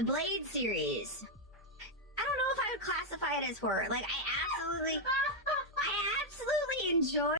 The Blade series. I don't know if I would classify it as horror. Like, I absolutely enjoy